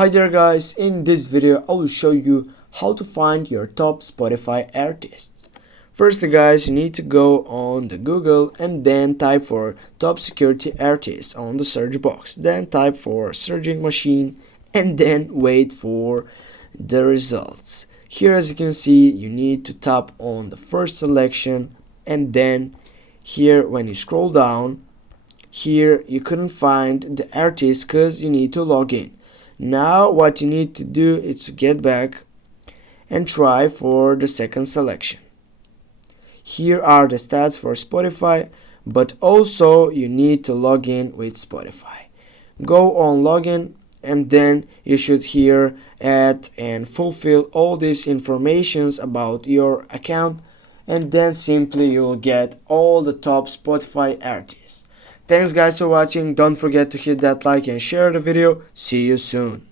Hi there guys, in this video I will show you how to find your top Spotify artists. First guys, you need to go on the Google and then type for top security artists on the search box. Then type for searching machine and then wait for the results. Here as you can see, you need to tap on the first selection and then here when you scroll down, here you couldn't find the artist because you need to log in. Now what you need to do is to get back and try for the second selection. Here are the stats for Spotify, but also you need to log in with Spotify. Go on login and then you should here add and fulfill all these informations about your account, and then simply you will get all the top Spotify artists. Thanks guys for watching. Don't forget to hit that like and share the video. See you soon.